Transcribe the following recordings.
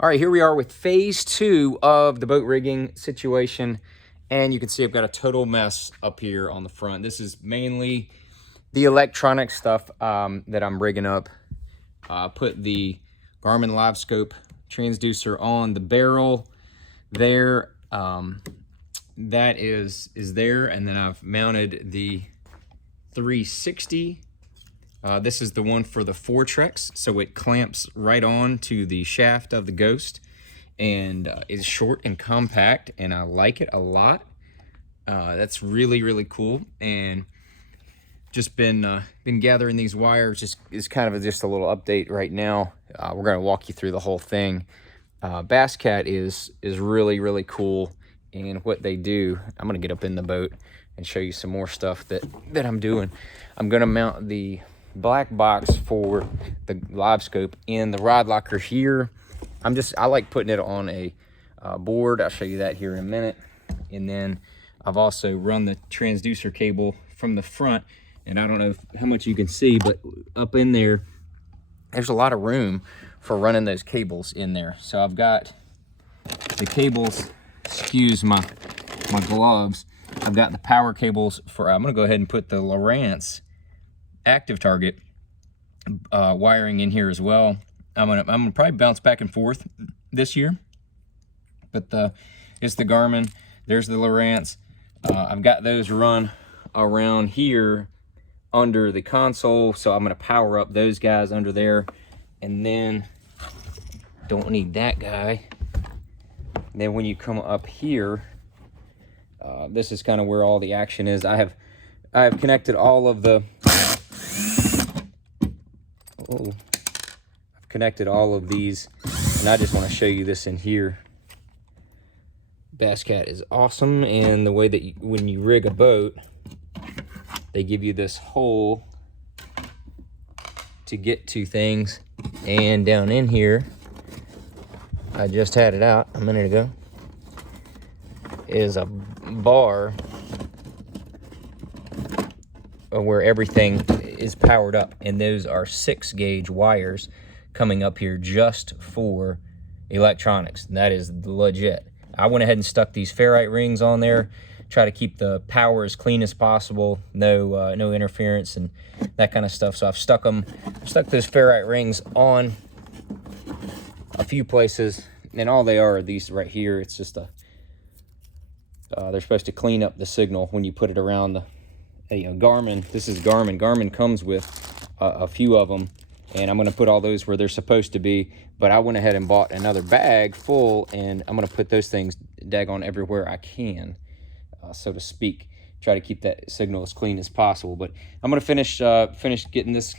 All right, here we are with phase 2 of the boat rigging situation. And you can see I've got a total mess up here on the front. This is mainly the electronic stuff that I'm rigging up. Put the Garmin LiveScope transducer on the barrel there. That is there. And then I've mounted the 360. This is the one for the Fortrex, so it clamps right on to the shaft of the Ghost, and is short and compact, and I like it a lot. That's really cool. And just been gathering these wires. Just is kind of just a little update right now. We're going to walk you through the whole thing. Basscat is really cool, and what they do. I'm going to get up in the boat and show you some more stuff that I'm doing. I'm going to mount the black box for the LiveScope in the rod locker here. I like putting it on a board. I'll show you that here in a minute. And then I've also run the transducer cable from the front, and I don't know how much you can see, but up in there, there's a lot of room for running those cables in there. So I've got the cables, excuse my gloves. I've got the power cables for, I'm gonna go ahead and put the Lowrance active target wiring in here as well. I'm gonna probably bounce back and forth this year, but it's the Garmin, there's the Lowrance. I've got those run around here under the console, so I'm gonna power up those guys under there, and then don't need that guy. And then when you come up here, this is kind of where all the action is. I have connected all of the I've connected all of these, and I just want to show you this in here. Basscat is awesome, and the way that when you rig a boat, they give you this hole to get to things. And down in here, I just had it out a minute ago, is a bar where everything is powered up, and those are 6-gauge wires coming up here just for electronics. That is legit. I went ahead and stuck these ferrite rings on there, try to keep the power as clean as possible, no interference and that kind of stuff. So I've stuck those ferrite rings on a few places, and all they are these right here. It's just they're supposed to clean up the signal when you put it around the Garmin. This is Garmin. Garmin comes with a few of them, and I'm going to put all those where they're supposed to be. But I went ahead and bought another bag full, and I'm going to put those things daggone everywhere I can, so to speak. Try to keep that signal as clean as possible. But I'm going to finish getting this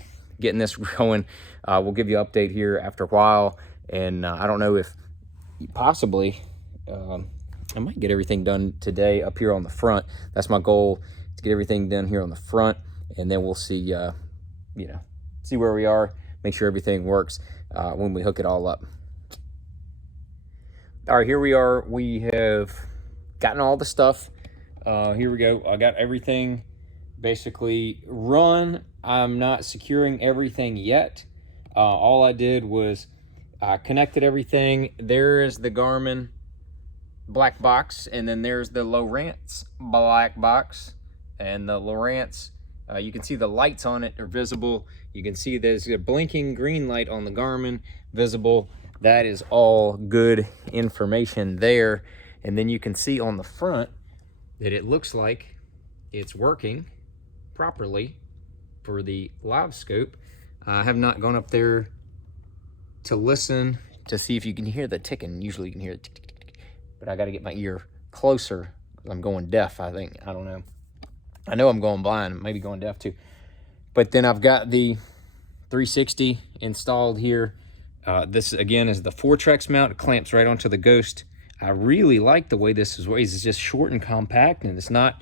going. We'll give you an update here after a while, and I don't know if possibly I might get everything done today up here on the front. That's my goal, to get everything done here on the front, and then we'll see see where we are, make sure everything works when we hook it all up. All right, here we are. We have gotten all the stuff. Here we go. I got everything basically run. I'm not securing everything yet. All I did was connected everything. There is the Garmin black box, and then there's the Lowrance black box. And the Lowrance, you can see the lights on it are visible. You can see there's a blinking green light on the Garmin visible. That is all good information there. And then you can see on the front that it looks like it's working properly for the LiveScope. I have not gone up there to listen to see if you can hear the ticking. Usually you can hear it tick, tick, tick, tick. But I got to get my ear closer. I'm going deaf, I think. I don't know. I know I'm going blind, maybe going deaf too. But then I've got the 360 installed here. This again is the Fortrex mount. It clamps right onto the Ghost. I really like the way this is. It's just short and compact, and it's not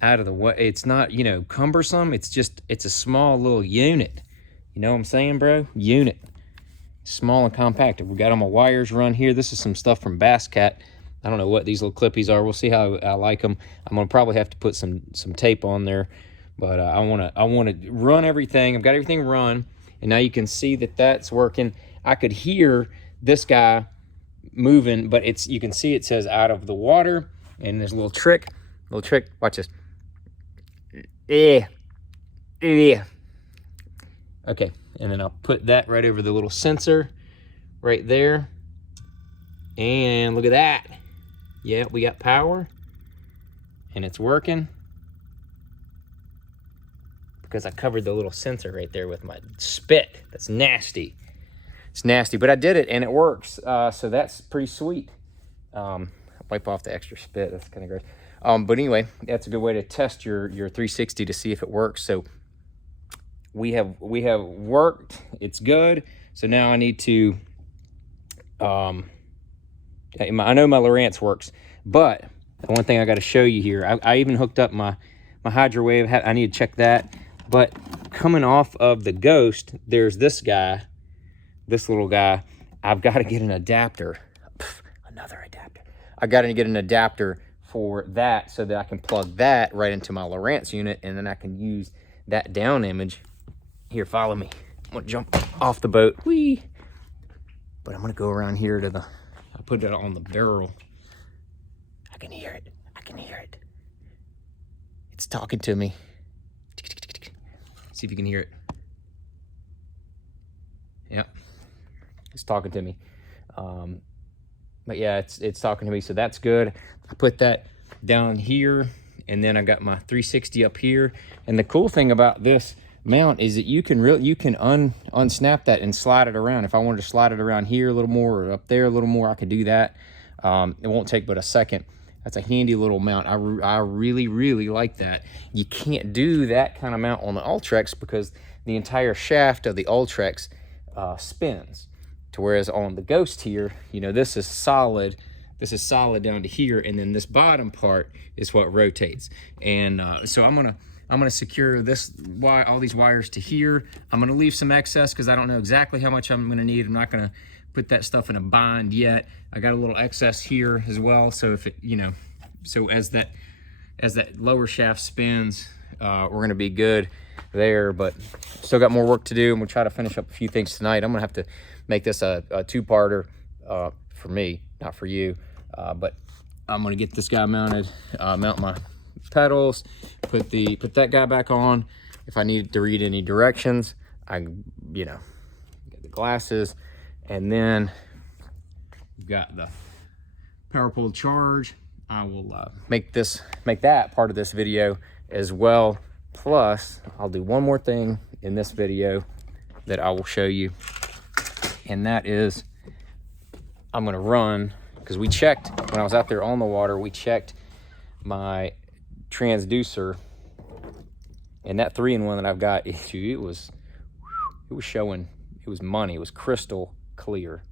out of the way. It's not, cumbersome. It's a small little unit. You know what I'm saying, bro? Unit. Small and compact. We got all my wires run here. This is some stuff from Basscat. I don't know what these little clippies are. We'll see how I like them. I'm gonna probably have to put some tape on there, but I want to run everything. I've got everything run, and now you can see that that's working. I could hear this guy moving, but it's, you can see it says out of the water, and there's a little trick, watch this. Yeah. Okay, and then I'll put that right over the little sensor right there. And look at that. Yeah, we got power and it's working because I covered the little sensor right there with my spit. That's nasty. It's nasty, but I did it and it works. So that's pretty sweet. Wipe off the extra spit. That's kind of gross. But anyway, that's a good way to test your 360 to see if it works. So we have worked. It's good. So now I need to, I know my Lowrance works, but the one thing I got to show you here, I even hooked up my hydro wave. I need to check that. But coming off of the Ghost, there's this guy, this little guy. I've got to get an adapter. Another adapter. I got to get an adapter for that so that I can plug that right into my Lowrance unit, and then I can use that down image. Here, follow me. I'm gonna jump off the boat. Whee! But I'm gonna go around here to the, I put it on the barrel. I can hear it. I can hear it. It's talking to me. See if you can hear it. Yep. It's talking to me. But yeah, it's talking to me, so that's good. I put that down here, and then I got my 360 up here. And the cool thing about this mount is that you can unsnap that and slide it around. If I wanted to slide it around here a little more or up there a little more, I could do that. It won't take but a second. That's a handy little mount. I really like that. You can't do that kind of mount on the Ultrex because the entire shaft of the Ultrex spins. To whereas on the Ghost here, you know, this is solid. This is solid down to here, and then this bottom part is what rotates. And so I'm gonna secure this wire, all these wires to here. I'm gonna leave some excess because I don't know exactly how much I'm gonna need. I'm not gonna put that stuff in a bind yet. I got a little excess here as well. So if it, you know, so as that lower shaft spins, we're gonna be good there. But still got more work to do, and we'll try to finish up a few things tonight. I'm gonna have to make this a two-parter for me, not for you. But I'm gonna get this guy mounted, mount my pedals, put that guy back on. If I need to read any directions, I, you know, get the glasses, and then we've got the power pole charge. I will make that part of this video as well. Plus, I'll do one more thing in this video that I will show you, and that is I'm gonna run, because we checked when I was out there on the water, we checked my transducer, and that 3-in-1 that I've got, it was showing, it was money. It was crystal clear,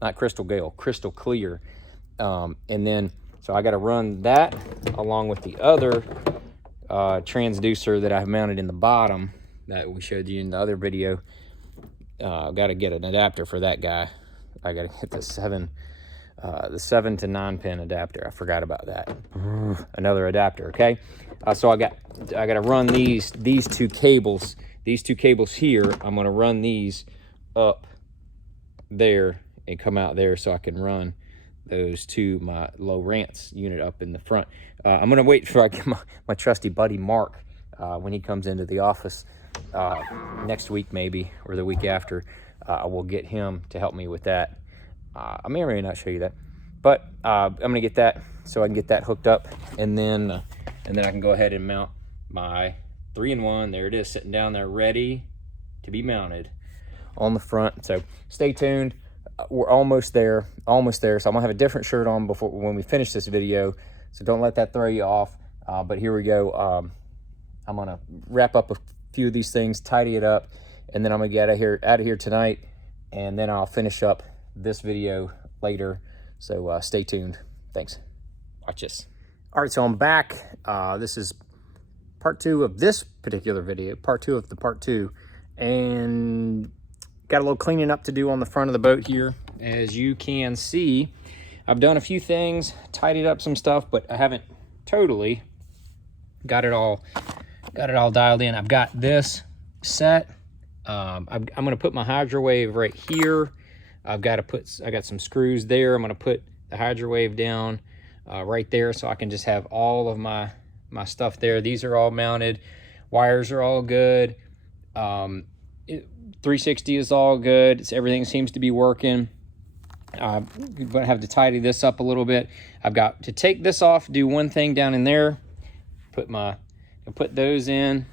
not crystal gale, crystal clear. And then so I got to run that along with the other transducer that I've mounted in the bottom that we showed you in the other video. I've got to get an adapter for that guy. I got to get the 7 to 9 pin adapter. I forgot about that. Another adapter. Okay. So I got to run these two cables. These two cables here. I'm going to run these up there and come out there so I can run those to my Lowrance unit up in the front. I'm going to wait for I get my trusty buddy Mark when he comes into the office next week maybe, or the week after. I will get him to help me with that. I may or may not show you that, but I'm going to get that so I can get that hooked up, and then I can go ahead and mount my 3-in-1. There it is, sitting down there ready to be mounted on the front. So stay tuned. We're almost there. So I'm gonna have a different shirt on before when we finish this video, so don't let that throw you off. But here we go. I'm gonna wrap up a few of these things, tidy it up, and then I'm gonna get out of here tonight, and then I'll finish up this video later. So stay tuned. Thanks. Watch this. All right, so I'm back. This is part 2 of this particular video, part 2 of the part 2, and got a little cleaning up to do on the front of the boat here. As you can see, I've done a few things, tidied up some stuff, but I haven't totally got it all dialed in. I've got this set. I'm going to put my hydro wave right here. I got some screws there. I'm going to put the hydrowave down right there, so I can just have all of my stuff there. These are all mounted. Wires are all good. 360 is all good. Everything seems to be working. I'm going to have to tidy this up a little bit. I've got to take this off, do one thing down in there, put those in.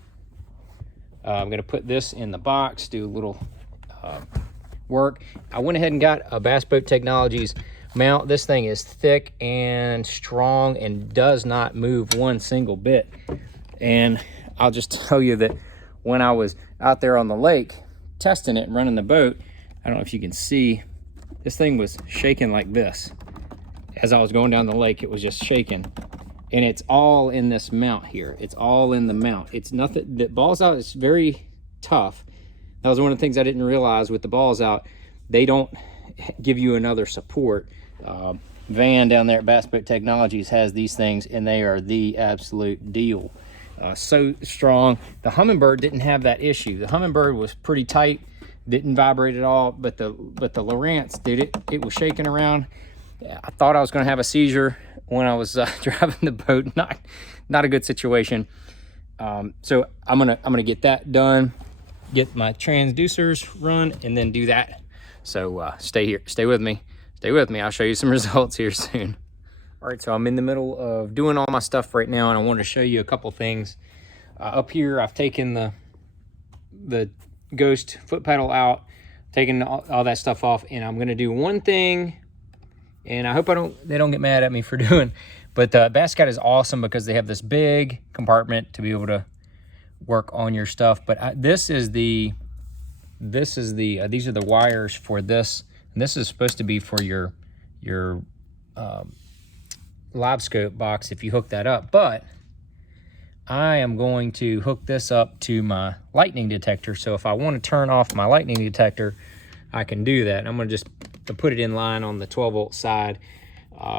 I'm going to put this in the box, do a little work. I went ahead and got a Bass Boat Technologies mount. This thing is thick and strong and does not move one single bit. And I'll just tell you that when I was out there on the lake testing it and running the boat, I don't know if you can see, this thing was shaking like this. As I was going down the lake, it was just shaking. And it's all in this mount here. It's all in the mount. It's nothing, the balls out is very tough. That was one of the things I didn't realize with the balls out. They don't give you another support. Van down there at Bass Boat Technologies has these things, and they are the absolute deal. So strong. The Humminbird didn't have that issue. The Humminbird was pretty tight, didn't vibrate at all, but the Lowrance did. It was shaking around. I thought I was going to have a seizure when I was driving the boat. Not a good situation. So I'm gonna get that done, get my transducers run, and then do that. So stay with me. I'll show you some results here soon. All right, so I'm in the middle of doing all my stuff right now, and I wanted to show you a couple things. Up here, I've taken the Ghost foot pedal out, taking all that stuff off, and I'm gonna do one thing, and I hope they don't get mad at me for doing, but Basscat is awesome because they have this big compartment to be able to work on your stuff. But these are the wires for this, and this is supposed to be for your live scope box if you hook that up. But I am going to hook this up to my lightning detector, so if I want to turn off my lightning detector, I can do that. I'm going to just put it in line on the 12-volt side.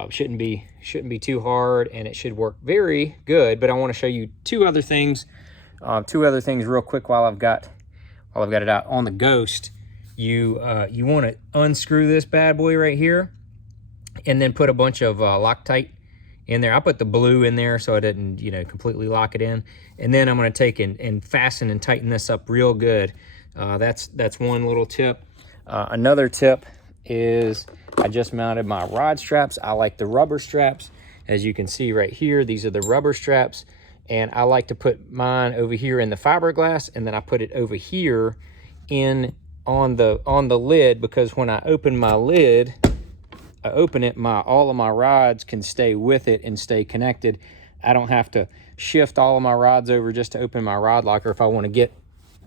Shouldn't be too hard, and it should work very good. But I want to show you two other things real quick while I've got it out. On the Ghost, you want to unscrew this bad boy right here, and then put a bunch of Loctite in there. I put the blue in there so I didn't, completely lock it in. And then I'm going to take and fasten and tighten this up real good. That's one little tip. Another tip is I just mounted my rod straps. I like the rubber straps. As you can see right here, these are the rubber straps. And I like to put mine over here in the fiberglass, and then I put it over here on the lid, because when I open my lid, all of my rods can stay with it and stay connected. I don't have to shift all of my rods over just to open my rod locker if I want to get,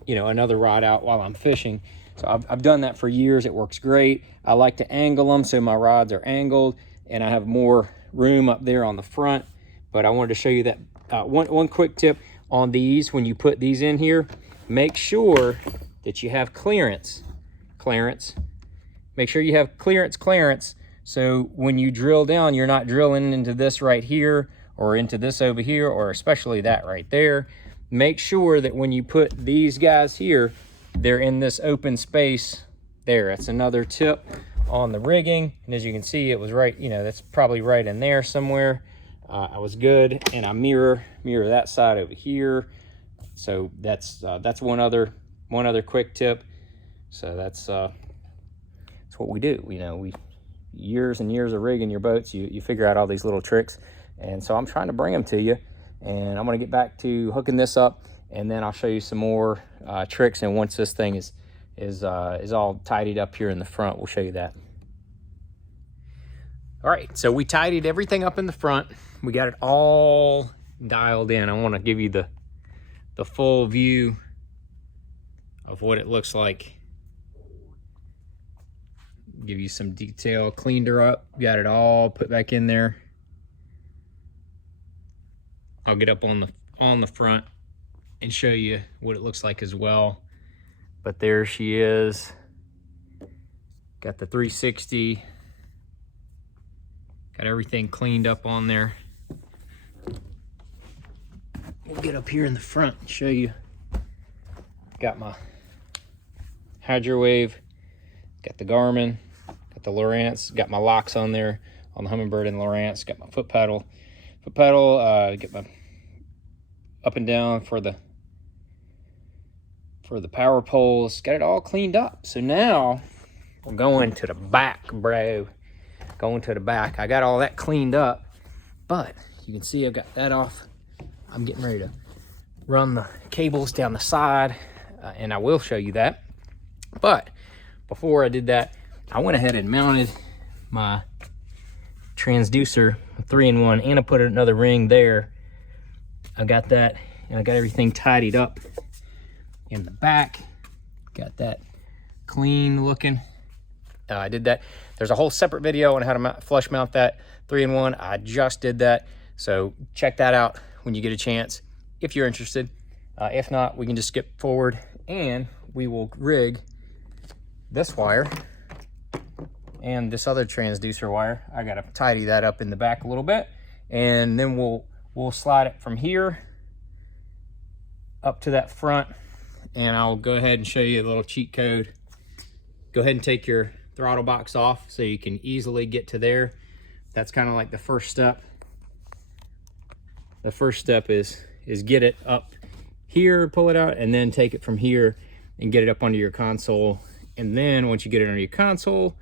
another rod out while I'm fishing. So I've done that for years. It works great. I like to angle them so my rods are angled, and I have more room up there on the front. But I wanted to show you that. One quick tip on these: when you put these in here, make sure that you have clearance. Make sure you have clearance. So when you drill down, you're not drilling into this right here or into this over here, or especially that right there. Make sure that when you put these guys here, they're in this open space there. That's another tip on the rigging. And as you can see, it was right, that's probably right in there somewhere. I was good, and I mirror that side over here. So that's one other quick tip. So that's what we do. We years and years of rigging your boats, you figure out all these little tricks, and so I'm trying to bring them to you. And I'm going to get back to hooking this up, and then I'll show you some more tricks. And once this thing is all tidied up here in the front, we'll show you that. All right, so we tidied everything up in the front. We got it all dialed in. I want to give you the full view of what it looks like. Give you some detail. Cleaned her up, got it all put back in there. I'll get up on the front and show you what it looks like as well. But there she is. Got the 360. Got everything cleaned up on there. We'll get up here in the front and show you. Got my hydrowave. Got the Garmin. Got the Lowrance, got my locks on there on the Humminbird and Lowrance. Got my foot pedal. Get my up and down for the power poles. Got it all cleaned up. So now we're going to the back, bro. Going to the back. I got all that cleaned up, but you can see I've got that off. I'm getting ready to run the cables down the side, and I will show you that. But before I did that, I went ahead and mounted my transducer 3-in-1, and I put another ring there. I got that, and I got everything tidied up in the back. Got that clean looking. I did that. There's a whole separate video on how to flush mount that 3-in-1. I just did that, so check that out when you get a chance if you're interested. If not, we can just skip forward, and we will rig this wire and this other transducer wire. I gotta tidy that up in the back a little bit, and then we'll slide it from here up to that front, and I'll go ahead and show you a little cheat code. Go ahead and take your throttle box off so you can easily get to there. That's kind of like the first step. The first step is get it up here, pull it out, and then take it from here and get it up onto your console. And then once you get it under your console,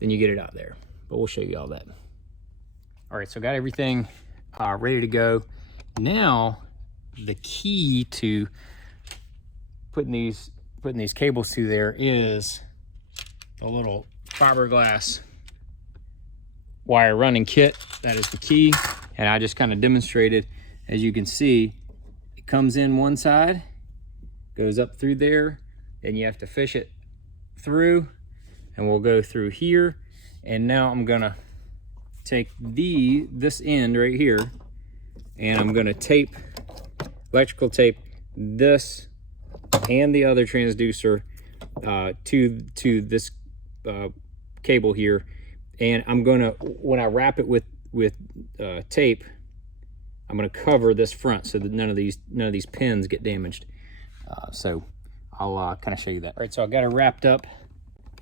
then you get it out there. But we'll show you all that. All right, so I got everything ready to go. Now, the key to putting these cables through there is a little fiberglass wire running kit. That is the key, and I just kind of demonstrated. As you can see, it comes in one side, goes up through there, and you have to fish it through, and we'll go through here. And now I'm gonna take this end right here, and I'm gonna electrical tape this and the other transducer to this cable here. And I'm gonna, when I wrap it with tape, I'm gonna cover this front so that none of these pins get damaged. So I'll kind of show you that. All right, so I got it wrapped up,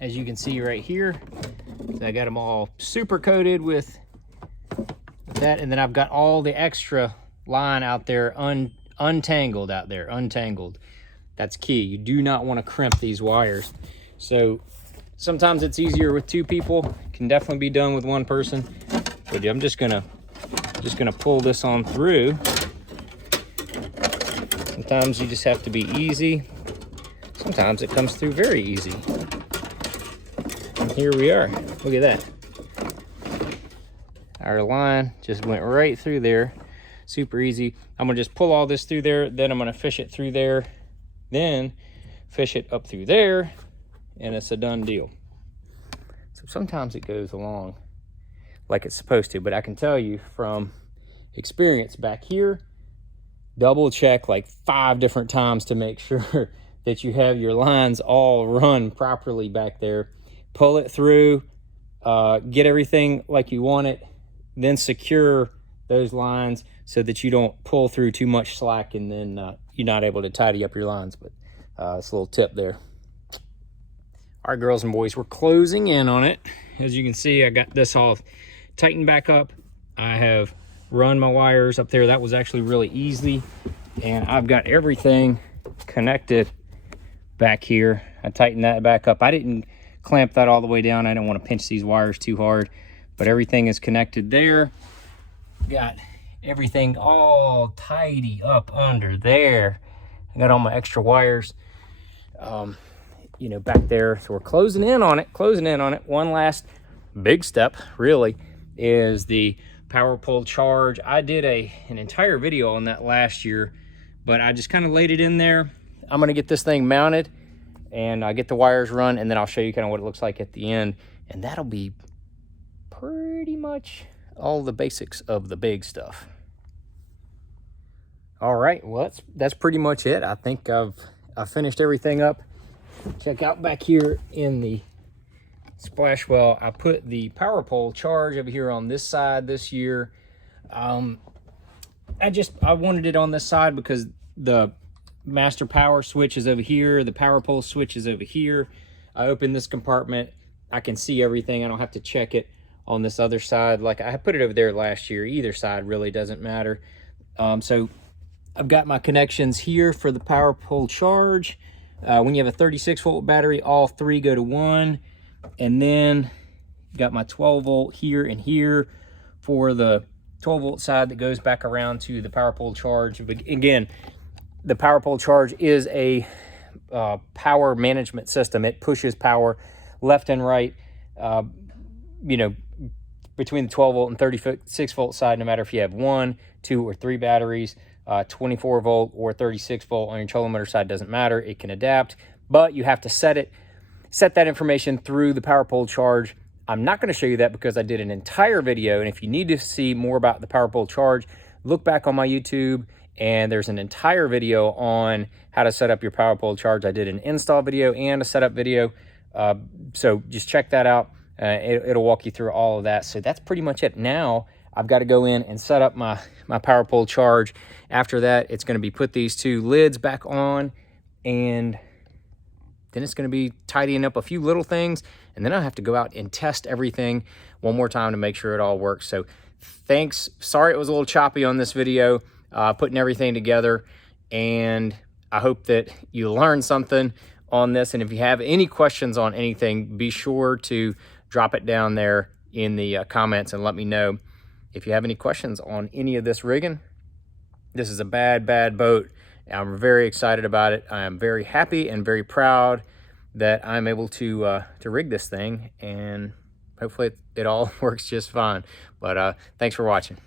as you can see right here. So I got them all super coated with that, and then I've got all the extra line out there untangled out there, untangled. That's key. You do not want to crimp these wires. So sometimes it's easier with two people. Can definitely be done with one person. But I'm just gonna pull this on through. Sometimes you just have to be easy. Sometimes it comes through very easy. And here we are. Look at that. Our line just went right through there. Super easy. I'm gonna just pull all this through there, then I'm gonna fish it through there, then fish it up through there, and it's a done deal. So sometimes it goes along like it's supposed to, but I can tell you from experience back here, double check like 5 different times to make sure that you have your lines all run properly back there. Pull it through, get everything like you want it, then secure those lines so that you don't pull through too much slack, and then you're not able to tidy up your lines. But it's a little tip there. All right, girls and boys, we're closing in on it. As you can see, I got this all tightened back up. I have run my wires up there. That was actually really easy. And I've got everything connected back here. I tightened that back up. I didn't clamp that all the way down. I don't want to pinch these wires too hard, but everything is connected there. Got everything all tidy up under there. I got all my extra wires, you know, back there. So we're closing in on it, One last big step really is the power pole charge. I did an entire video on that last year, but I just kind of laid it in there. I'm gonna get this thing mounted and get the wires run, and then I'll show you kind of what it looks like at the end, and that'll be pretty much all the basics of the big stuff. All right, well, that's pretty much it. I think I've finished everything up. Check out back here in the splash well. I put the power pole charge over here on this side this year. I wanted it on this side because the master power switch is over here, the power pole switch is over here. I opened this compartment, I can see everything. I don't have to check it on this other side. Like I put it over there last year. Either side really doesn't matter. So I've got my connections here for the power pole charge. When you have a 36-volt battery, all three go to 1. And then got my 12-volt here and here for the 12-volt side that goes back around to the power pole charge. But again, the power pole charge is a power management system. It pushes power left and right, you know, between the 12-volt and 36-volt side, no matter if you have 1, 2, or 3 batteries. 24-volt or 36-volt on your trolling motor side doesn't matter. It can adapt, but you have to set that information through the power pole charge. I'm not going to show you that because I did an entire video, and if you need to see more about the power pole charge, look back on my YouTube, and there's an entire video on how to set up your power pole charge. I did an install video and a setup video, so just check that out. It'll walk you through all of that. So that's pretty much it. Now I've got to go in and set up my power pole charge. After that, it's going to be put these 2 lids back on, and then it's going to be tidying up a few little things, and then I'll have to go out and test everything one more time to make sure it all works. So thanks. Sorry it was a little choppy on this video, putting everything together, and I hope that you learned something on this. And if you have any questions on anything, be sure to drop it down there in the comments and let me know. If you have any questions on any of this rigging, this is a bad boat. I'm very excited about it. I am very happy and very proud that I'm able to rig this thing, and hopefully it all works just fine. But thanks for watching.